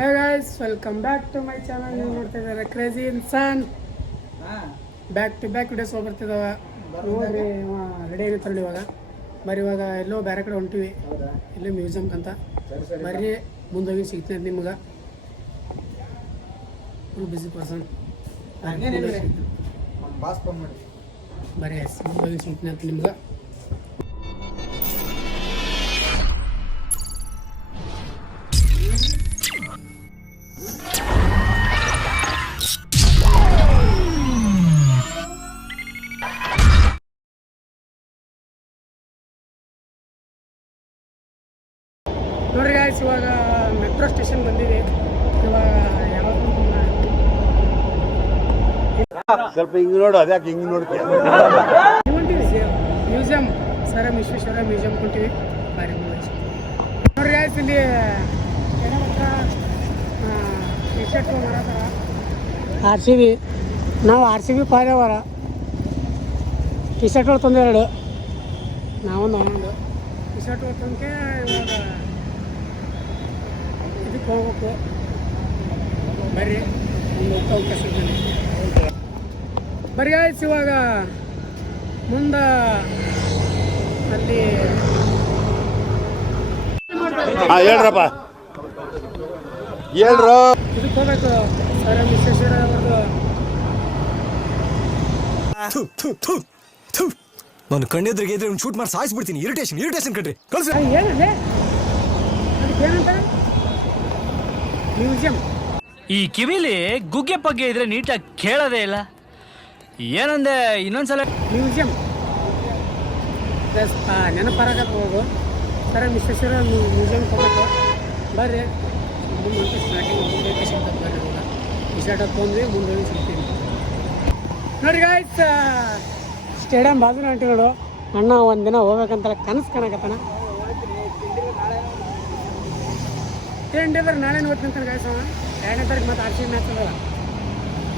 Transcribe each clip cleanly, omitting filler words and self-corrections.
Hey guys, welcome back to my channel. ನೀವು ನೋಡ್ತಾ ಇದ್ದಾರೆ crazy Insaan. Back to back videos ಬರ್ತಿದ್ದಾವೆ ನೋಡ್ರಿ. ರೆಡಿ ಆಗಿರ್ತಾರಲ್ಲ ಇವಾಗ. ಬರ್ರಿ ಇವಾಗ ಎಲ್ಲೋ ಬೇರೆ ಕಡೆ ಹೊಂಟಿವಿ, ಎಲ್ಲೋ ಮ್ಯೂಸಿಯಮ್ಗೆ ಅಂತ. ಬರ್ರಿ ಮುಂದೋಗಿ ಸಿಗ್ತೀನಿ ನಿಮ್ಗೆ. Full busy person. ಬರ್ರಿ ಮುಂದೋಗಿ ಸಿಗ್ತೀನಿ ಅಂತ ನಿಮ್ಗೆ. ನೋಡ್ರಿ ಗಾಯ್ಸ್, ಇವಾಗ ಮೆಟ್ರೋ ಸ್ಟೇಷನ್ ಬಂದಿದೆ. ಇವಾಗ ಯಾವುದು ಸ್ವಲ್ಪ ಹಿಂಗೆ ನೋಡು, ಅದ್ಯಾಕೆ ಹಿಂಗೆ ನೋಡ್ತೀವಿ. Museum, sir M Visvesvaraya museum ಕೊಂತೀವಿ. ಬಾರಿ ನೋಡ್ರಿ ಗಾಯ್ಸ್, ಇಲ್ಲಿ ಟಿ ಶರ್ಟ್ RCB. ನಾವು RCB ಪಾದವರ ಟಿ ಶರ್ಟ್ಗಳು ತಂದು ಎರಡು, ನಾವೊಂದು ಟಿ ಶರ್ಟ್ಗಳು ತಂದಕ್ಕೆ ಇವಾಗ ಇದಕ್ಕೆ ಹೋಗ್ಬೇಕು. ಬರ್ರಿ ಒಂದು ಅವಕಾಶ ಇದ್ದೀನಿ. ಬರ್ರಿ ಆಯ್ತು, ಇವಾಗ ಮುಂದೆ ಅಲ್ಲಿ ಹೇಳ್ರಪ್ಪ, ಹೇಳ್ರು. ಇದಕ್ಕೆ ಹೋಗ್ಬೇಕು. ಸರ್ ಎಂ ವಿಶ್ವೇಶ್ವರಯ್ಯ ಅವ್ರದ್ದು. ನಾನು ಕಣ್ಣೆದ್ರಿಗೆ ಇದ್ರೆ ಶೂಟ್ ಮಾಡಿ ಸಾಯಿಸ್ಬಿಡ್ತೀನಿ. ಇರಿಟೇಷನ್ ಕಣ್ರಿ. ಏನಿದೆ ಅದಕ್ಕೆ ಏನಂತ ಮ್ಯೂಸಿಯಂ. ಈ ಕಿವಿಲಿ ಗುಗ್ಗೆ ಪಗ್ಗೆ ಇದ್ರೆ ನೀಟಾಗಿ ಕೇಳೋದೇ ಇಲ್ಲ. ಏನಂದೆ ಇನ್ನೊಂದ್ಸಲ? ಮ್ಯೂಸಿಯಂ ನೆನಪರಾಗಕ್ಕೆ ಹೋಗು. ಸರ್ ಎಂ ವಿಶ್ವೇಶ್ವರಯ್ಯ ಮ್ಯೂಸಿಯಮ್ಗೆ ಹೋಗ್ಬೇಕು. ಬರ್ರಿ ಮುಂದೆ ಸ್ಟಾರ್ಟಿಂಗ್ ವೇಕೇಶನ್ ಬರ್ರಿ. ಇವಾಗ ಟಿ ಶರ್ಟ್ ಹಾಕೊಂಡ್ವಿ, ಮುಂದೆ ಸಿಗ್ತೀವಿ. ನೋಡಿ ಗಾಯ್ಸ್, ಸ್ಟೇಡಿಯಂ ಬಾಜು ಅಂಟಿಗಳು. ಅಣ್ಣ ಒಂದಿನ ಹೋಗ್ಬೇಕಂತ ಕನಸು ಕಾಣಕತ್ತಾನ. ತಿಂಡಿದ್ರೆ ನಾಳೆ ಓದ್ತಂತಾನೆ ಗಾಯ್ಸ್. ಅವ 2ನೇ ತಾರೀಕು ಮತ್ತೆ RCB ಮ್ಯಾಚ್ ಅದಲ್ಲ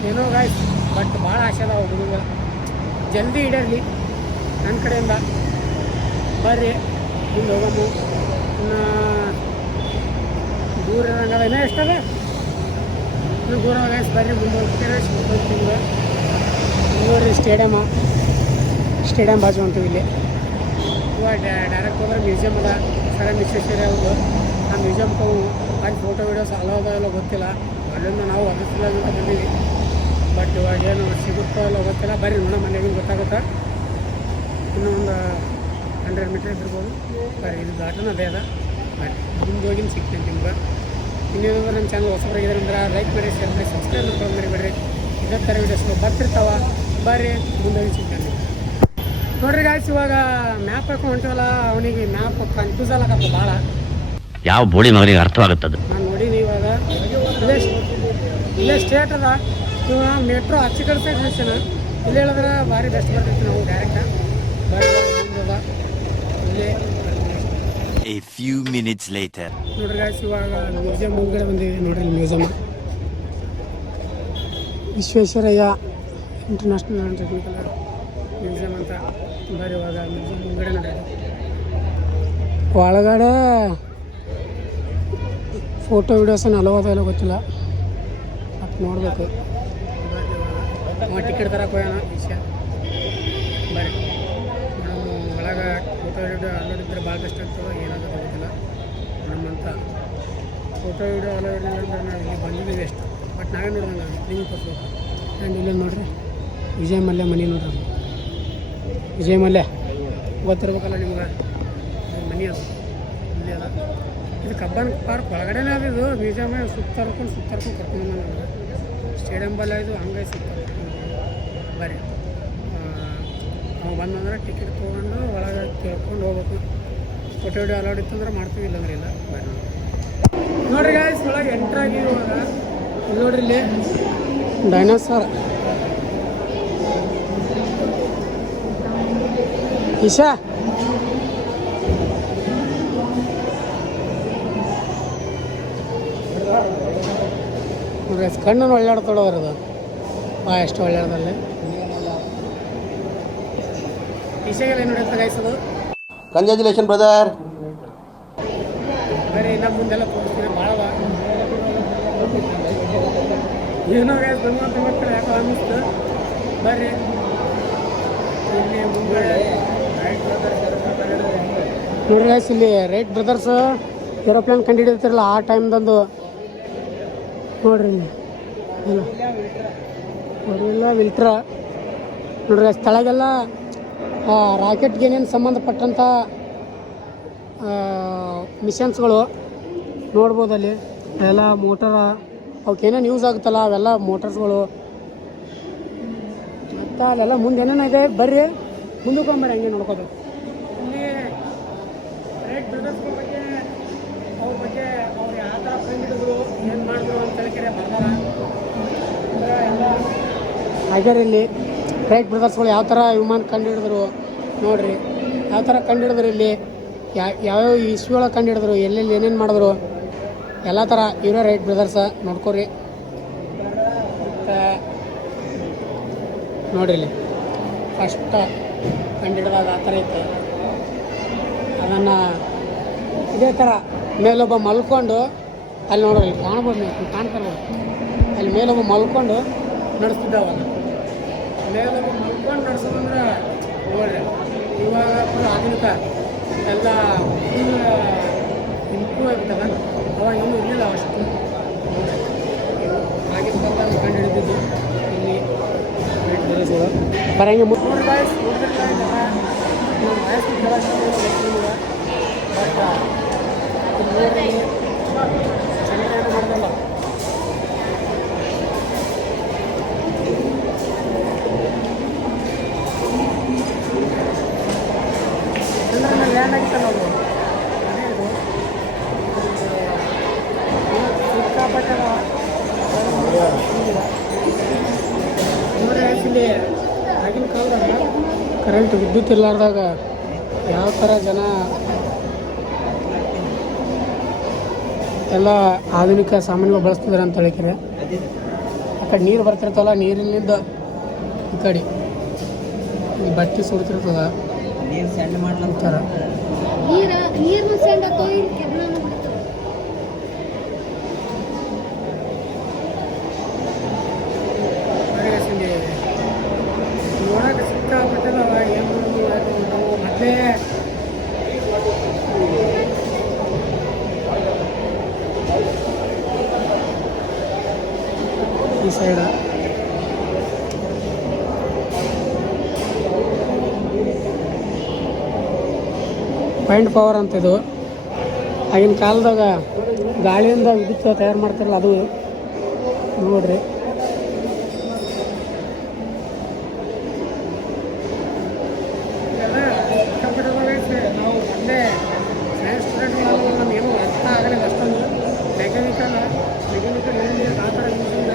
ಏನೋ ಗಾಯ್ಸ್. ಬಟ್ ಭಾಳ ಆಸೆ ಅದಾವ ಹುಡುಗ. ಜಲ್ದಿ ಇಡೀರ್ಲಿ ನನ್ನ ಕಡೆಯಿಂದ. ಬರ್ರಿ ಮುಂದೆ ಹೋಗಮ್ಮ. ಇನ್ನು ದೂರ ಇರೋಂಗದ ಇನ್ನೂ ಎಷ್ಟದ ಇನ್ನು ದೂರ ಗಾಯ್ಸ್. ಬರ್ರಿ ಮುಂದೆ ಹೋಗ್ತೀವಿ. ನೋಡ್ರಿ ಸ್ಟೇಡಿಯಂ ಬಾಜು ಅಂತೀವಿ ಇಲ್ಲಿ. ಇವಾಗ ಡೈರೆಕ್ಟ್ ಹೋದ್ರೆ ಮ್ಯೂಸಿಯಮ್ ಅದ, ಸರ್ ಎಂ ವಿಶ್ವೇಶ್ವರಯ್ಯ ಅವ್ರದ್ದು. ಆ ಮ್ಯೂಸಿಯಮ್ಗೆ ಹೋಗು. ಅಲ್ಲಿ ಫೋಟೋ ವೀಡಿಯೋಸ್ ಅಲೋದ ಎಲ್ಲ ಗೊತ್ತಿಲ್ಲ. ಅಲ್ಲಿಂದ ನಾವು ಅದಿಲ್ಲ ಅಂತ ಬಂದೀವಿ. ಬಟ್ ಇವಾಗ ಏನು ಸಿಗುತ್ತೋ ಎಲ್ಲ ಗೊತ್ತಿಲ್ಲ. ಬರ್ರಿ ನೋಡೋ ಮನೆಗೆ ಗೊತ್ತಾಗುತ್ತೆ. ಇನ್ನೂ ಒಂದು 100 ಮೀಟರ್ ಇರ್ಬೋದು. ಬರ್ರಿ ಇದು ಘಾಟನ ಅದೇ ಅದ. ಬರ್ರಿ ಮುಂದೆ ಹೋಗಿ ಸಿಗ್ತೀನಿ ನಿಮ್ಗೆ. ಇನ್ನೇನಂದ್ರೆ ನಮ್ಮ ಚಾನಲ್ ಹೊಸಬರಾಗಿದ್ದಾರೆ ಅಂದ್ರೆ ಲೈಕ್ ಮಾಡಿ, ಶೇರ್ ಮಾಡಿ, ಸಬ್ಸ್ಕ್ರೈಬ್ ಮಾಡ್ಕೊಂಡು ಮರಿಬೇಡ್ರಿ. ಇದೇ ಥರ ವೀಡಿಯೋಸ್ಗಳು ಬರ್ತಿರ್ತಾವ. ಬರ್ರಿ ಮುಂದೆ ಹೋಗಿ ಸಿಗ್ತೀನಿ ನೋಡ್ರಿ ಗಾಯ್ಸ್. ಇವಾಗ ಮ್ಯಾಪ್ ಹಾಕೊಂಡು ಹೊಂಟಿವಲ್ಲ, ಅವನಿಗೆ ಮ್ಯಾಪ್ ಕನ್ಫ್ಯೂಸ್ ಆಗತ್ತಪ್ಪ ಭಾಳ. ಯಾವ ಬೋಳಿ ಮಗನಿಗೆ ಅರ್ಥವಾಗುತ್ತದೆ? ನಾನು ನೋಡೀನಿ. ಇವಾಗ ಇಲ್ಲೇ ಸ್ಟೇಟ್ ಅದ. ಇವಾಗ ಮೆಟ್ರೋ ಹಚ್ಚಿ ಕಡೆ ಸೈಡ್ ಹೇಳ್ತೀನಿ. ಇಲ್ಲಿ ಹೇಳಿದ್ರೆ ಭಾರಿ ಬೆಸ್ಟ್ ಬರ್ತೈತಿ. ನಾವು ಡೈರೆಕ್ಟ್ ಬರೋದ ಇಲ್ಲೇ. A few minutes later. ನೋಡ್ರಿ ಗಾಯ್ಸ್, ಇವಾಗ ಮ್ಯೂಸಿಯಂ ಮುಂದ್ಗಡೆ ಬಂದಿವಿ. ನೋಡ್ರಿ museum Visvesvaraya international technical museum ಅಂತ. ಬರೀ ಇವಾಗ ಮ್ಯೂಸಿಯಂ ಮುಂದ್ಗಡೆ ನೋಡ್ರಿ. ಒಳಗಡೆ ಫೋಟೋ ವೀಡಿಯೋಸ್ ಅಲೋದ ಎಲ್ಲ ಗೊತ್ತಿಲ್ಲ. ಅದು ನೋಡಬೇಕು. ಟಿಕೆಟ್ ತರಕ್ಕೆ ಹೋಗೋಣ ವಿಷಯ. ಬರ್ರಿ ನಾವು ಒಳಗೆ ಫೋಟೋ ವೀಡಿಯೋ ಅಲೋಡಿದ್ರೆ ಭಾಳ ಬೆಸ್ಟ್ ಆಗ್ತದೆ. ಏನಾಗೋದು ಗೊತ್ತಿಲ್ಲ. ನಮ್ಮಂತ ಫೋಟೋ ವೀಡಿಯೋ ಅಲೋ ಇರಲಿಲ್ಲ ಅಂದ್ರೆ ನಾವು ಇಲ್ಲಿ ಬಂದಿದ್ದೀವಿ ಅಷ್ಟು. ಬಟ್ ನಾವೇ ನೋಡಿದಂಗೆ ನಿಮ್ಗೆ ಕೊಡ್ಬೇಕು. ಆ್ಯಂಡ್ ಇಲ್ಲೇ ನೋಡಿರಿ ವಿಜಯ ಮಲ್ಯ ಮನೆ ನೋಡ್ರಿ. ವಿಜಯ ಮಲ್ಯ ಗೊತ್ತಿರ್ಬೇಕಲ್ಲ ನಿಮ್ಗೆ. ಮನೆ ಅದು ಇಲ್ಲಿ ಅದ. ಇದು ಕಬ್ಬನ್ ಪಾರ್ಕ್ ಒಳಗಡೆನೇ ಅದು. ಇದು ಮ್ಯೂಸಿಯಮ್ ಸುತ್ತರ್ಕೊಂಡು ಕರ್ಕೊಂಡು ನಮಗೆ ಸ್ಟೇಡಿಯಂ ಬಲ್ಲ. ಇದು ಹಂಗೆ ಬರ್ರಿ ನಾವು ಬಂದಂದ್ರೆ ಟಿಕೆಟ್ ತೊಗೊಂಡು ಒಳಗೆ ಕೇಳ್ಕೊಂಡು ಹೋಗ್ಬೇಕು. ಫೋಟೋ ವಿಡಿಯೋ ಅಲೌಡ್ ಇತ್ತಂದ್ರೆ ಮಾಡ್ತೀವಿ, ಇಲ್ಲಾಂದ್ರೆ ಇಲ್ಲ. ಬರ್ರಿ ನೋಡ್ರಿ ಗಾಯ್ಸ್, ಒಳಗೆ ಎಂಟ್ರಾಗಿ ಇವಾಗ ನೋಡ್ರಿ ಇಲ್ಲಿ ಡೈನೋಸಾರ್. ಈಶಾ ನೋಡ್ರಿ ಕಣ್ಣನ್ನು ಒಳ್ಳಾಡ್ತೊಡೋದ್ರದು. ಎಷ್ಟು ಒಳ್ಳೆಯದಲ್ಲಿ ಈಶಾಗೆಲ್ಲ ನೋಡುತ್ತೆ ಗಾಯ್ಸ್. ಅದು ಕಂಗ್ರ್ಯಾಚುಲೇಷನ್ ಬ್ರದರ್. ಬೇರೆ ಇನ್ನು ಮುಂದೆಲ್ಲ ತೋರಿಸ್ತೀನಿ ಭಾಳ ಏನೋ ಬಂದು ಯಾಕೋ ಅನ್ನಿಸ್ತು. ಬರ್ರಿ ಇಲ್ಲಿ ಮುಂದೆ ನೋಡ್ರಿ ಗೈಸ್, ಇಲ್ಲಿ ರೈಟ್ ಬ್ರದರ್ಸ್ ಏರೋಪ್ಲೇನ್ ಕಂಡು ಹಿಡಿದಿರ್ತಿರಲ್ಲ ಆ ಟೈಮ್ದಂದು ನೋಡ್ರಿ ಇಲ್ಲಿ ಇಲ್ಲ ವಿಲ್ಟ್ರ ನೋಡ್ರಿ ಸ್ಥಳಗೆಲ್ಲ ರಾಕೆಟ್ಗೆ ಏನೇನು ಸಂಬಂಧಪಟ್ಟಂಥ ಮಿಷನ್ಸ್ಗಳು ನೋಡ್ಬೋದಲ್ಲಿ. ಅವೆಲ್ಲ ಮೋಟರ್ ಅವಕ್ಕೇನೇನು ಯೂಸ್ ಆಗುತ್ತಲ್ಲ ಅವೆಲ್ಲ ಮೋಟರ್ಸ್ಗಳು. ಮತ್ತು ಅಲ್ಲೆಲ್ಲ ಮುಂದೆ ಏನೇನೋ ಇದೆ, ಬರ್ರಿ ಮುಂದಕ್ಕೆ ಹೋಗ್ಬರ್ರಿ ಹಂಗೆ ನೋಡ್ಕೋದು. ಇಲ್ಲಿ ರೈಟ್ ಬ್ರದರ್ಸ್ಗಳ ಬಗ್ಗೆ ಅವ್ರ ಬಗ್ಗೆ ಅವ್ರು ಯಾವ ಥರ ಕಂಡಿಡಿದ್ರು ಏನು ಮಾಡಿದ್ರು ಅಂತ ಹೇಳ್ಕರೆ ಬರ್ತಾರ ಎಲ್ಲ ಆಗ್ಯಾರ. ಇಲ್ಲಿ ರೈಟ್ ಬ್ರದರ್ಸ್ಗಳು ಯಾವ ಥರ ವಿಮಾನ ಕಂಡುಹಿಡಿದ್ರು ನೋಡಿರಿ, ಯಾವ ಥರ ಕಂಡುಹಿಡಿದ್ರು, ಇಲ್ಲಿ ಯಾವ್ಯಾವ ಇಸ್ವಿ ಒಳಗೆ ಕಂಡುಹಿಡಿದ್ರು, ಎಲ್ಲೆಲ್ಲಿ ಏನೇನು ಮಾಡಿದ್ರು ಎಲ್ಲ ಥರ ಇವರೇ ರೈಟ್ ಬ್ರದರ್ಸ ನೋಡ್ಕೊರಿ. ಮತ್ತು ನೋಡಿರಿ ಇಲ್ಲಿ ಫಸ್ಟ್ ಕಂಡುಹಿಡಿದಾಗ ಆ ಥರ ಇತ್ತು. ಅದನ್ನು ಇದೇ ಥರ ಮೇಲೊಬ್ಬ ಮಲ್ಕೊಂಡು ಅಲ್ಲಿ ನೋಡ್ರಿ ಕಾಣ್ಬೋದು, ನೀವು ಕಾಣ್ತಿರ್ಬೋದು, ಅಲ್ಲಿ ಮೇಲೊಬ್ಬ ಮಲ್ಕೊಂಡು ನಡೆಸ್ತಿದ್ದ. ಅವಾಗ ಮೇಲೊಬ್ಬ ಮಲ್ಕೊಂಡು ನಡೆಸೋದಂದ್ರೆ ನೋಡ್ರಿ ಇವಾಗ ಫುಲ್ ಆಧುನಿಕ ಎಲ್ಲ ಫುಲ್ ಇಂಪ್ರೂವ್ ಆಗಿರ್ತದೆ. ಅವಾಗ ಇನ್ನೂ ಇರಲಿಲ್ಲ ಅಷ್ಟು. ಆಗಿನ ಕಾಲದಲ್ಲಿ ಕಂಡು ಹಿಡಿದಿದ್ದು ಇಲ್ಲಿ ರೈಟ್ ಬ್ರದರ್ಸ್ಗಳು ಬರಂಗೆ ನೋಡ್ರಿ ಗಾಯ್ಸ್, ನೋಡಿದ್ರಲ್ಲ ಇದೆಲ್ಲ ನಮ್ಮ ವಯಸ್ಸು ಬಟ್ ನೋಡ್ರಿ ಚೆನ್ನಾಗಿ ಮಾಡ್ದಲ್ಲ. ಚಂದ್ರನ ಲ್ಯಾಂಡ್ ಆಗಿತ್ತಲ್ಲ ಅದು, ಅದೇ ಇದು ಸಿಕ್ಕಾಪಟ್ಟೆ ನೋಡ್ರಿ ಇಲ್ಲಿ ಆಗಿನ ಕಾಲದಾಗ ಕರೆಂಟ್ ವಿದ್ಯುತ್ ಇರಲಾರ್ದಾಗ ಯಾವ ಥರ ಜನ ಎಲ್ಲ ಆಧುನಿಕ ಸಾಮಾನ್ಯವಾಗಿ ಬಳಸ್ತಿದ್ದಾರೆ ಅಂತ ಹೇಳಿದ್ರೆ, ಆ ಕಡೆ ನೀರು ಬರ್ತಿರ್ತಲ್ಲ, ನೀರಿನಿಂದ ಈ ಕಡೆ ಈ ಬಟ್ಟೆ ಸುಡ್ತಿರ್ತದ ಅಂತಾರ. ನೋಡಕ್ಕೆ ಸಿಕ್ಕಾಪಟ್ಟೆಲ್ಲ ಏನು ಮತ್ತೆ ಈ ಸೈಡ ಪಾಯಿಂಟ್ ಪವರ್ ಅಂತ ಇದು. ಆಗಿನ ಕಾಲದಾಗ ಗಾಳಿಯಿಂದ ವಿದ್ಯುತ್ ತಯಾರು ಮಾಡ್ತಾರಲ್ಲ ಅದು ನೋಡ್ರಿ. ನಾವು ಒಂದೇ ಸೈನ್ಸ್ ಸ್ಟೂಡೆಂಟ್ಗಳು ನಮಗೇನು ಅರ್ಥ ಆಗಲಿಲ್ಲ ಅಷ್ಟೊಂದು. ಮೆಕ್ಯಾನಿಕಲ್ ಇಂಜಿನಿಯರ್ ಆ ಥರ ಯೂಸಿಂದ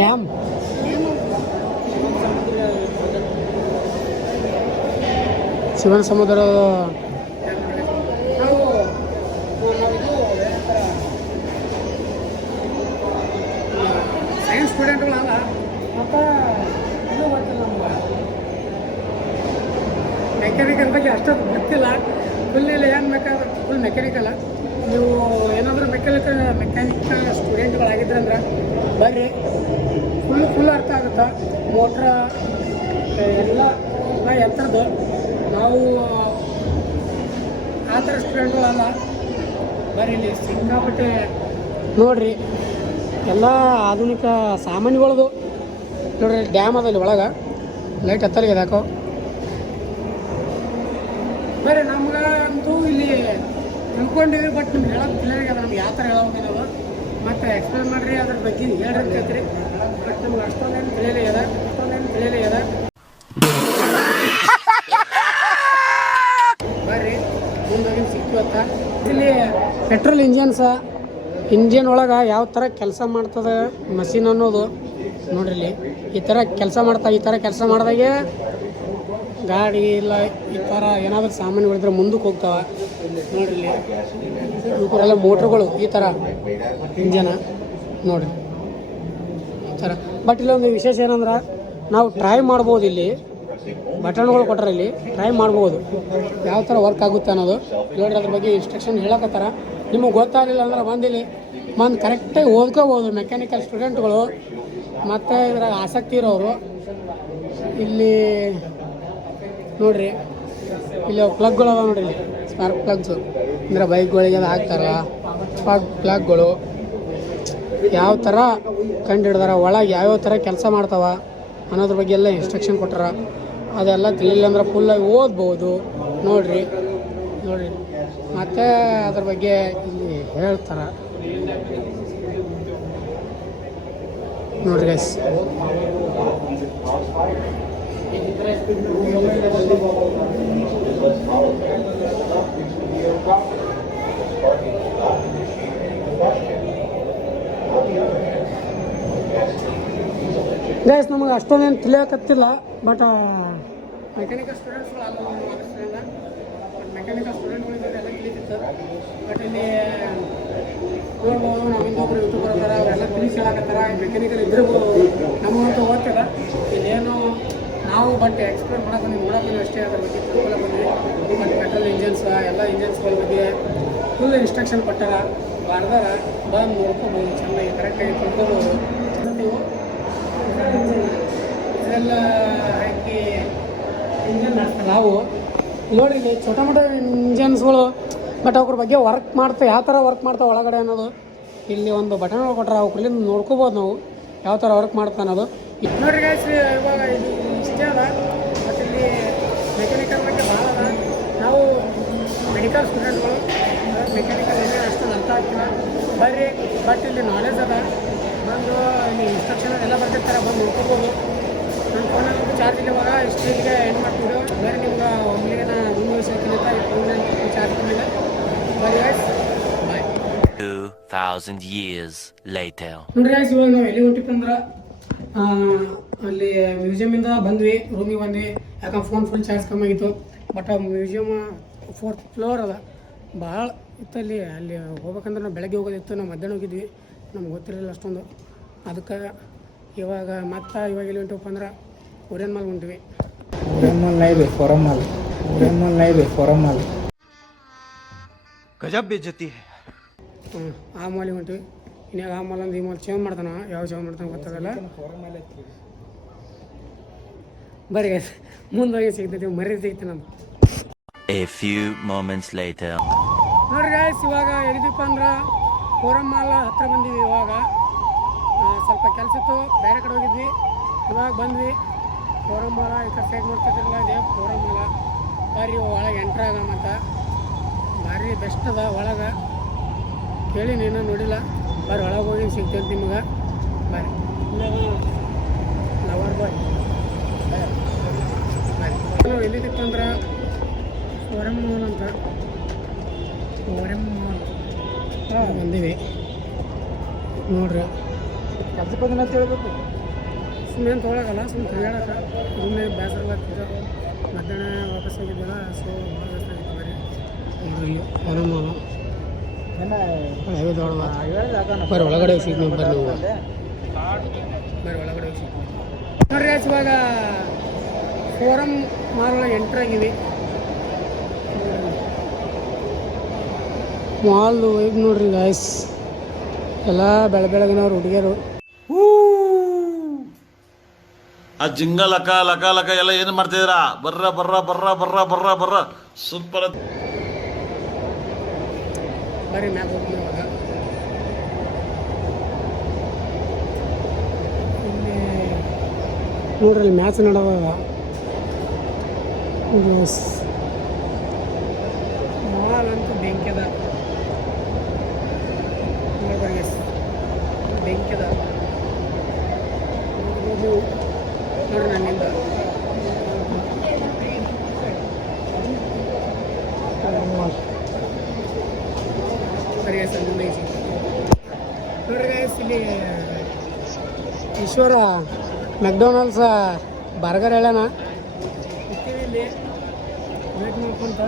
ಡ್ಯಾಮ್ ಶಿವನ ಸಮುದ್ರ ನಾವು ಸೈನ್ಸ್ ಸ್ಟೂಡೆಂಟ್ಗಳಲ್ಲ ಮತ್ತು ಇದು ಗೊತ್ತಿಲ್ಲ ನಮ್ಗೆ, ಮೆಕ್ಯಾನಿಕಲ್ ಬಗ್ಗೆ ಅಷ್ಟೊಂದು ಗೊತ್ತಿಲ್ಲ. ಫುಲ್ ಇಲ್ಲಿ ಏನು ಬೇಕಾದ್ರೆ ಫುಲ್ ಮೆಕ್ಯಾನಿಕಲ್ಲ. ನೀವು ಏನಾದರೂ ಮೆಕ್ಯಾನಿಕಲ್ ಸ್ಟೂಡೆಂಟ್ಗಳಾಗಿದ್ರಂದ್ರೆ ಬರ್ರಿ, ಫುಲ್ ಅರ್ಥ ಆಗುತ್ತೆ. ಮೋಟ್ರ ಎಲ್ಲ ಎತ್ತರದ್ದು. ನಾವು ಆ ಥರ ಸ್ಟೂಡೆಂಟ್ಗಳಲ್ಲ, ಬರ್ರಿ ಇಲ್ಲಿ ಸಿಕ್ಕಾಪಟ್ಟೆ ನೋಡ್ರಿ ಎಲ್ಲ ಆಧುನಿಕ ಸಾಮಾನ್ಯಗಳದು ನೋಡ್ರಿ. ಡ್ಯಾಮ್ ಅದಲ್ಲಿ ಒಳಗೆ ಲೈಟ್ ಹತ್ತಲಿಗೆ ಯಾಕೋ ಬರ್ರಿ. ನಮ್ಗಂತೂ ಇಲ್ಲಿ ತಿಳ್ಕೊಂಡಿವಿ, ಬಟ್ ನಿಮ್ಗೆ ಹೇಳೋದು ಕ್ಲಿಯರ್ ಅದ. ನಮ್ಗೆ ಯಾವ ಥರ ಹೇಳೋದಿಲ್ಲ, ಮತ್ತು ಎಕ್ಸ್ಪ್ಲೇನ್ ಮಾಡಿರಿ ಅದ್ರ ಬಗ್ಗೆ ಹೇಳ್ರಿ ಅಂತೈತ್ರಿ. ಬಟ್ ನಮ್ಗೆ ಅಷ್ಟೊಂದೇನು ತಿಳಿಯಲೇ ಇದೆ. ಬರ್ರಿ ಮುಂದೋಗಿನ ಸಿಕ್ಕಿವತ್ತ. ಇಲ್ಲಿ ಪೆಟ್ರೋಲ್ ಇಂಜಿನ್ ಒಳಗೆ ಯಾವ ಥರ ಕೆಲಸ ಮಾಡ್ತದೆ ಮಷಿನ್ ಅನ್ನೋದು ನೋಡ್ರಿ. ಇಲ್ಲಿ ಈ ಥರ ಕೆಲಸ ಮಾಡಿದಾಗೆ ಗಾಡಿ ಇಲ್ಲ ಈ ಥರ ಏನಾದರೂ ಸಾಮಾನುಗಳಿದ್ರೆ ಮುಂದಕ್ಕೆ ಹೋಗ್ತಾವೆ ನೋಡ್ರಿ. ಇಲ್ಲಿ ಇವರೆಲ್ಲ ಮೋಟ್ರುಗಳು ಈ ಥರ ಇಂಜನ ನೋಡ್ರಿ ಈ ಥರ. ಬಟ್ ಇಲ್ಲೊಂದು ವಿಶೇಷ ಏನಂದ್ರೆ ನಾವು ಟ್ರೈ ಮಾಡ್ಬೋದು ಇಲ್ಲಿ ಬಟನ್ಗಳು ಕೊಟ್ಟರೆ ಇಲ್ಲಿ ಟ್ರೈ ಮಾಡ್ಬೋದು ಯಾವ ಥರ ವರ್ಕ್ ಆಗುತ್ತೆ ಅನ್ನೋದು. ನೋಡಿ ಅದ್ರ ಬಗ್ಗೆ ಇನ್ಸ್ಟ್ರಕ್ಷನ್ ಹೇಳಕತ್ತಾರ. ನಿಮಗೆ ಗೊತ್ತಾಗಲಿಲ್ಲ ಅಂದ್ರೆ ಬಂದಿಲ್ಲಿ ಬಂದು ಕರೆಕ್ಟಾಗಿ ಓದ್ಕೋಬೋದು ಮೆಕ್ಯಾನಿಕಲ್ ಸ್ಟೂಡೆಂಟ್ಗಳು ಮತ್ತು ಇದ್ರಾಗ ಆಸಕ್ತಿ ಇರೋರು. ಇಲ್ಲಿ ನೋಡಿರಿ, ಇಲ್ಲಿ ಪ್ಲಗ್ಗಳು ಅದಾವೆ ನೋಡಿರಿ, ಇಲ್ಲಿ ಸ್ಪಾರ್ಕ್ ಪ್ಲಗ್ಸು ಅಂದರೆ ಬೈಕ್ಗಳಿಗೆ ಅದು ಹಾಕ್ತಾರ. ಸ್ಪಾರ್ಕ್ ಪ್ಲಗ್ಗಳು ಯಾವ ಥರ ಕಂಡು ಹಿಡ್ದಾರ, ಒಳಗೆ ಯಾವ್ಯಾವ ಥರ ಕೆಲಸ ಮಾಡ್ತಾವ ಅನ್ನೋದ್ರ ಬಗ್ಗೆ ಎಲ್ಲ ಇನ್ಸ್ಟ್ರಕ್ಷನ್ ಕೊಟ್ಟಾರ. ಅದೆಲ್ಲ ತಿಳಿಲಿಲ್ಲ ಅಂದ್ರೆ ಫುಲ್ಲಾಗಿ ಓದ್ಬೋದು. ನೋಡಿರಿ ಮತ್ತು ಅದ್ರ ಬಗ್ಗೆ ಇಲ್ಲಿ ಹೇಳ್ತಾರೆ ನೋಡ್ರಿ ಗೈಸ್. ಗೈಸ್ ನಮಗೆ ಅಷ್ಟೊಂದೇನು ತಿಳಿಯಕತ್ತಿಲ್ಲ, ಬಟ್ ಮೆಕ್ಯಾನಿಕಲ್ ಸ್ಟೂಡೆಂಟ್ಸ್ಗಳು ಅಲ್ಲ ಅದರಿಂದ ಮೆಕ್ಯಾನಿಕಲ್ ಸ್ಟೂಡೆಂಟ್ಗಳಿಂದ ಎಲ್ಲ ತಿಳಿತಿತ್ತು. ಬಟ್ ಇಲ್ಲಿ ನೋಡ್ಬೋದು ನಮ್ಮಿಂದ ಒಬ್ಬರು ಯೂಟ್ಯೂಬರ್ ಅದಾರ, ಅವರೆಲ್ಲ ತಿಳಿಸಿ ಹೇಳಕತ್ತಾರ. ಮೆಕ್ಯಾನಿಕಲ್ ಇದ್ರೂ ನಮಗಂತೂ ಓದ್ತಿಲ್ಲ. ಇಲ್ಲೇನು ನಾವು ಬಟ್ ಎಕ್ಸ್ಪ್ಲೇನ್ ಮಾಡಕ್ಕೆ ಬಂದು ನೋಡೋಕೆ ಅಷ್ಟೇ ಅದ್ರ ಬಗ್ಗೆ ತಿಳ್ಕೊಳಕ್ಕೆ ಬಂದ್ವಿ. ಬಟ್ ಪೆಟ್ರೋಲ್ ಇಂಜನ್ಸ್ ಎಲ್ಲ ಇಂಜನ್ಸ್ಗಳ ಬಗ್ಗೆ ಫುಲ್ ಇನ್ಸ್ಟ್ರಕ್ಷನ್ ಕೊಟ್ಟಾರ. ಬರ್ದಾರ ಬಂದು ನೋಡ್ಕೊಬೋದು, ಚೆನ್ನಾಗಿ ಕರೆಕ್ಟಾಗಿ ತಿಳ್ಕೊಬೋದು. ನೀವು ಇದೆಲ್ಲ ಹಾಕಿ ಇಂಜನ್ ಮಾಡ್ತಾರೆ ನಾವು ನೋಡಿ ಛೋಟ ಮೋಟ ಇಂಜನ್ಸ್ಗಳು. ಬಟ್ ಅವ್ರ ಬಗ್ಗೆ ವರ್ಕ್ ಮಾಡ್ತಾ ಯಾವ ಥರ ವರ್ಕ್ ಮಾಡ್ತಾವೆ ಒಳಗಡೆ ಅನ್ನೋದು ಇಲ್ಲಿ ಒಂದು ಬಟನ್ಗಳು ಕೊಟ್ಟರೆ ಅವ್ರಿಂದ ನೋಡ್ಕೋಬೋದು ನಾವು ಯಾವ ಥರ ವರ್ಕ್ ಮಾಡ್ತಾ ಅನ್ನೋದು. ನೋಡ್ರಿ ಗೈಸ್, ಇವಾಗ ಇದು ಇಷ್ಟೇ ಅದ. ಮತ್ತು ಇಲ್ಲಿ ಮೆಕ್ಯಾನಿಕಲ್ ಬಗ್ಗೆ ಭಾಳ ಅದ. ನಾವು ಮೆಡಿಕಲ್ ಸ್ಟೂಡೆಂಟ್ಗಳು ಮೆಕ್ಯಾನಿಕಲ್ ಇಂಜಿನ್ ಅಷ್ಟೊಂದು ಅರ್ಥ ಆಗ್ತಿಲ್ಲ ಬರ್ರಿ. ಬಟ್ ಇಲ್ಲಿ ನಾಲೆಜ್ ಅದ, ಬಂದು ಇಲ್ಲಿ ಇನ್ಸ್ಟ್ರಕ್ಷನ್ ಎಲ್ಲ ಬರ್ತಿರ್ತಾರೆ, ಬಂದು ನೋಡ್ಕೋಬೋದು. ನನ್ನ ಫೋನಲ್ಲಿ ಚಾರ್ಜ್ ಇಲ್ಲ, ಇವಾಗ ಇಷ್ಟೀಗೆ ಏನು ಮಾಡ್ತಿದ್ರು ಬೇರೆ ನಿಮ್ಗೆ ಒಮ್ಮೆಗೆ ನಾನು ರೂಮ್ ಯೂಸ್ ಚಾರ್ಜ್ ಮಾಡಿದೆ. ಬರೀ ಗೈಸ್, ಬಾಯ್. 2000 years later. ನೋಡ್ರಿ ಗೈಸ್, ಇವಾಗ ನಾವು ಎಲ್ಲಿ ಹೊಂಟಿತ್ತಂದ್ರೆ ಅಲ್ಲಿ ಮ್ಯೂಸಿಯಮಿಂದ ಬಂದ್ವಿ, ರೂಮಿಗೆ ಬಂದ್ವಿ. ಯಾಕಂದ್ರೆ ಫೋನ್ ಫುಲ್ ಚಾರ್ಜ್ ಕಮ್ಮಿ ಆಗಿತ್ತು. ಬಟ್ ಆ ಮ್ಯೂಸಿಯಮ್ 4th ಫ್ಲೋರ್ ಅದ, ಭಾಳ ಇತ್ತಲ್ಲಿ. ಅಲ್ಲಿ ಹೋಗ್ಬೇಕಂದ್ರೆ ನಾವು ಬೆಳಗ್ಗೆ ಹೋಗೋದಿತ್ತು, ನಾವು ಮಧ್ಯಾಹ್ನ ಹೋಗಿದ್ವಿ, ನಮ್ಗೆ ಗೊತ್ತಿರಲಿಲ್ಲ ಅಷ್ಟೊಂದು. ಅದಕ್ಕೆ ಇವಾಗ ಎಲ್ಲಿ ಹೊಂಟಿವಪ್ಪ ಅಂದ್ರೆ ಓರಿಯನ್ ಮಾಲ್ ಹೊಂಟಿವಿ. ಫಾರಮ್ ಮಾಲ್ ಗಜಬ್ ಬೇಜತಿ. ಆ ಮಾಲಿಗೆ ಹೊಂಟಿವಿ. ಇನ್ಯಾಗ ಆ ಮಾಲ್ ಅಂದ್ರೆ ಈ ಮಾಲ್ ಚೇಂಜ್ ಮಾಡ್ತಾನೆ, ಯಾವ ಚೇಂಜ್ ಮಾಡ್ತಾನೆ ಗೊತ್ತಾಗಲ್ಲ. ಬರೀ ಮುಂದೋಗಿ ಸಿಗ್ತೈತಿ, ಮರಿ ಸಿಗ್ತೀನಿ ನಮ್ಗೆ. A few moments later. ನೋಡ್ರಿ ಗಾಯ್ಸ್, ಇವಾಗ ಎಲ್ಲಿದ್ದೀಪ್ಪ ಅಂದ್ರೆ ಫೋರಮ್ ಮಾಲ್ ಹತ್ರ ಬಂದೀವಿ. ಇವಾಗ ಸ್ವಲ್ಪ ಕೆಲಸ ಇತ್ತು, ಬೇರೆ ಕಡೆ ಹೋಗಿದ್ವಿ, ಇವಾಗ ಬಂದ್ವಿ. ಫೋರಮ್ ಮಾಲ ಈ ಕಡೆ ಸೈಡ್ ನೋಡ್ತಿದ್ರಲ್ಲ, ಇದೇ ಫೋರಮ್ ಮಾಲ. ಬಾರಿ ಒಳಗೆ ಎಂಟ್ರ್ ಆಗ ಮತ್ತು ಭಾರಿ ಬೆಸ್ಟ್ ಅದ ಒಳಗೆ. ಕೇಳಿ ನೀನು ನೋಡಿಲ್ಲ, ಬಾರಿ ಒಳಗೆ ಹೋಗಿ ಸಿಗ್ತೈತೆ ನಿಮ್ಗೆ. ಬಾರಿ ಲವರ್ ಬಾಯ್ ಬಾರಿ ಎಲ್ಲಿದ್ದಿತ್ತಂದ್ರೆ ಫೋರಮ್ ಮಾಲ್ ಅಂತ, ಫೋರಮ್ ಮಾಲ್ ಬಂದೀವಿ ನೋಡ್ರಿ. ಕೆಲಸ ಬಂದ ಅಂತ ಹೇಳ್ಬೇಕು, ಸುಮ್ಮನೆ ತೊಗೊಳಕಲ್ಲ, ಸುಮ್ಮನೆ ತಿರುಗಾಡಕ್ಕೆ. ಸುಮ್ಮನೆ ಬೇಸರ ಆಗ್ತಿದ್ದ, ಮಧ್ಯಾಹ್ನ ವಾಪಸ್ ಹೋಗಿದ್ವಲ್ಲ, ಸೊ ಭಾಳ ಬೇಸರ ಆಗಿತ್ತು. ಬರೀ ನೋಡ್ರಿ ಫೋರಮ್ ಮಾಲ್ ಹೈವೇ ದೊಡ್ಡ ಬರೀ ಒಳಗಡೆ ಸಿಗ್ತೀವಿ. ಬರ್ರಿ ನೀವು ಬರೀ ಒಳಗಡೆ ಸಿಗ್ತೀವಿ ನೋಡ್ರಿ ಗಾಯ್ಸ್. ಇವಾಗ ಫೋರಮ್ ಮಾಲ್ ಒಳಗೆ ಎಂಟ್ರ್ ಆಗಿವಿ. ಮಾಲ್ ವೈಬ್ ನೋಡ್ರಿ ಗಾಯ್ಸ್, ಎಲ್ಲ ಬೆಳಗಿನವ್ರು ಹುಡುಗಿಯರು. ಆ ಜಿಂಗ ಲಕ ಲಕ ಲಕ ಎಲ್ಲ ಏನು ಮಾಡ್ತಿದ್ದೀರಾ? ಬರ್ರ ಬರ್ರ ಬರ್ರ ಬರ್ರ ಬರ್ರ ಬರ್ರ ಸೂಪರ್. ಬರೀ ಮ್ಯಾಪ್ ಹೋಗ್ತೀವಿ ಇವಾಗ. ಇಲ್ಲಿ ನೋಡ್ರಿ ಇಲ್ಲಿ ಮ್ಯಾಚ್ ನಡೆದಾಗ ಮಾಲ್ ಅಂತೂ ಬೆಂಕಿದ ಬೆಂಕಿದ ನೋಡ್ರಿ ನನ್ನಿಂದ. ಸರಿ ಗೈಸ್, ಮುಂದೆ ನೋಡ್ರಿ ಗೈಸ್, ಇಲ್ಲಿ ಈಶ್ವರ ಮೆಕ್ಡೊನಾಲ್ಡ್ಸ್ ಬರ್ಗರ್ ಹೇಳ್ಯಾನ. ಇಲ್ಲಿ ವೇಟ್ ಮಾಡ್ಕೊಂತ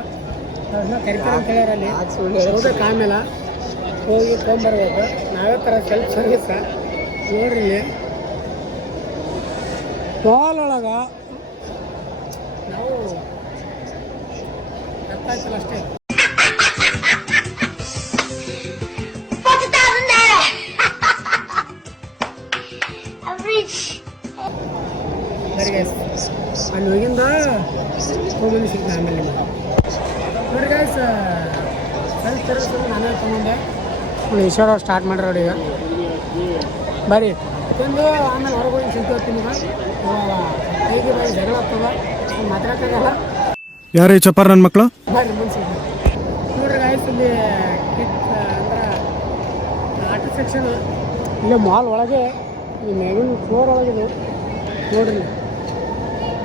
ಕರಿತಾರೆ ಅಂತ ಹೇಳ್ಯಾರ. ಅಲ್ಲಿ ಹೋಗ್ಬೇಕು, ಆಮೇಲೆ ಹೋಗಿ ತೊಗೊಂಬರ್ಬೇಕು. ನಾವೇ ಥರ ಸೆಲ್ಫ್ ಸರ್ವಿಸ ನೋಡ್ರಿ. ಇಲ್ಲಿ ಮಾಲ್ ಒಳಗೆ ಗೊತ್ತಾಯ್ತಲ್ಲ ಅಷ್ಟೇ. ಸರಿ ಗೈಸ್, ಅಲ್ಲಿ ಹೋಗಿಂದ ಹೋಗಿ ಸಿಗ್ತೀನಿ ಆಮೇಲೆ ನಿಮಗೆ. ನೋಡಿ ಗೈಸ್, ಸೆಲ್ಫ್ ಸರ್ವಿಸ್ ನಾನೇ ತೊಗೊಂಡೆ. ಈಶ್ವರ ಸ್ಟಾರ್ಟ್ ಮಾಡ್ರಿ ನೋಡಿ. ಈಗ ಬರ್ರಿ ಯಾಕಂದ್ರೆ ಆಮೇಲೆ ಹೊರಗೆ ಹೋಗಿ ಸಿಗ್ತಾ ಹೋಗ್ತೀನಿ. ಹೇಗೆ ಬಾಯಿ ಜಗಳ ಆಗ್ತದ, ಮಾತಾಡೋಕ್ಕಾಗಲ್ಲ. ಯಾರೇ ಚಪ್ಪಾರ ನನ್ನ ಮಕ್ಕಳು? ಬರ್ರಿ ಮುಂದೆ ನೋಡ್ರಿ ಗೈಸ್, ಇಲ್ಲಿ ಅಂದ್ರೆ ಆಟೋ ಸೆಕ್ಷನ್ ಇಲ್ಲೇ ಮಾಲ್ ಒಳಗೆ ಈ ಮೇಗಿನ ಫ್ಲೋರ್ ಒಳಗಿದೆ ನೋಡ್ರಿ.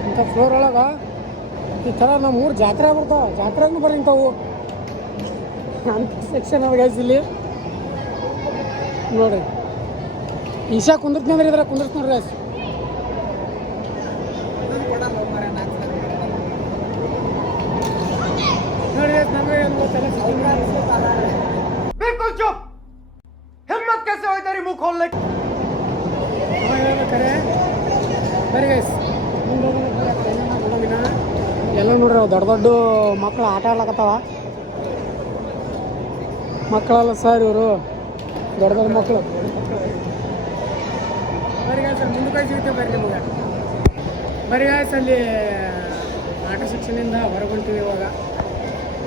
ಇಂಥ ಫ್ಲೋರ್ ಒಳಗೆ ಈ ಥರ ನಾವು 3 ಜಾತ್ರೆ ಬರ್ತಾವೆ. ಜಾತ್ರೆಗೂ ಬರ್ರಿ ಇಂಥವು ಅಂಥ ಸೆಕ್ಷನ್ ಅದ ಗೈಸ್ ಇಲ್ಲಿ ನೋಡ್ರಿ. ಈಶಾ ಕುಂದಿರ್ತೀನಿ ಅಂದ್ರೆ ಇದ್ರೆ ಕುಂದಿರ್ತ ನೋಡ್ರಿ ಗೈಸ್. ನೋಡಿ ಗೈಸ್, ನಮಗೆ बिल्कुल चुप, हिम्मत कैसे हुई तेरी मुंह खोलने की? ಹೇಳ್ಬೇಕಾರೆ ಬರೀ ಗೈಸ್ ಎಲ್ಲ ನೋಡ್ರಿ ದೊಡ್ಡ ದೊಡ್ಡ ಮಕ್ಕಳು ಆಟ ಆಡ್ಲಕತ್ತಾವ. ಮಕ್ಕಳಲ್ಲ ಸರ್ ಇವರು, ದೊಡ್ಡ ದೊಡ್ಡ ಮಕ್ಕಳು. ಬರೀ ಗಾಯ್ಸ್ ಅಲ್ಲಿ ಮುಂದಕ್ಕೆ ಸಿಗುತ್ತೆ ಬರ್ರಿ ನಿಮಗೆ. ಬರೀ ಗಾಯ್ಸ್ ಅಲ್ಲಿ ಆಟೋ ಸೆಕ್ಷನಿಂದ ಹೊರಗೆ ಹೊಂಟಿವಿ. ಇವಾಗ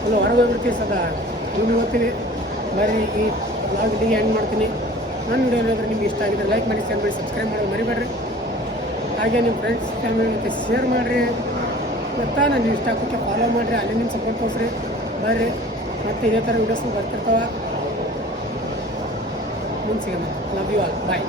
ಅಲ್ಲಿ ಹೊರಗೆ ಹೋಗ್ಬಿಡ್ತೀವಿ ಸದಾ ನಿಮ್ಗೆ ಹೋಗ್ತೀವಿ. ಬರೀ ಈ ಬ್ಲಾಗ್ ಇಲ್ಲಿಗೆ ಎಂಡ್ ಮಾಡ್ತೀನಿ. ನನ್ನ ವಿಡಿಯೋ ಏನಾದರೂ ನಿಮ್ಗೆ ಇಷ್ಟ ಆಗಿದ್ರೆ ಲೈಕ್ ಮಾಡಿ, ಶೇರ್ ಮಾಡಿ, ಸಬ್ಸ್ಕ್ರೈಬ್ ಮಾಡೋದು ಮರಿಬೇಡ್ರಿ. ಹಾಗೆ ನಿಮ್ಮ ಫ್ರೆಂಡ್ಸ್ ಫ್ಯಾಮಿಲಿ ಜೊತೆ ಶೇರ್ ಮಾಡಿರಿ. ಮತ್ತು ನನ್ನ ಇನ್ಸ್ಟಾಕ್ಕೆ ಫಾಲೋ ಮಾಡಿರಿ, ಅಲ್ಲಿ ನಿಮ್ಮ ಸಪೋರ್ಟ್ ತೋರಿಸ್ರಿ. ಬರ್ರಿ ಮತ್ತು ಇದೇ ಥರ ವೀಡಿಯೋಸ್ನ ಬರ್ತಿರ್ತಾವೆ. ಮುಂದೆ ಸಿಗೋಣ. Love you all, bye.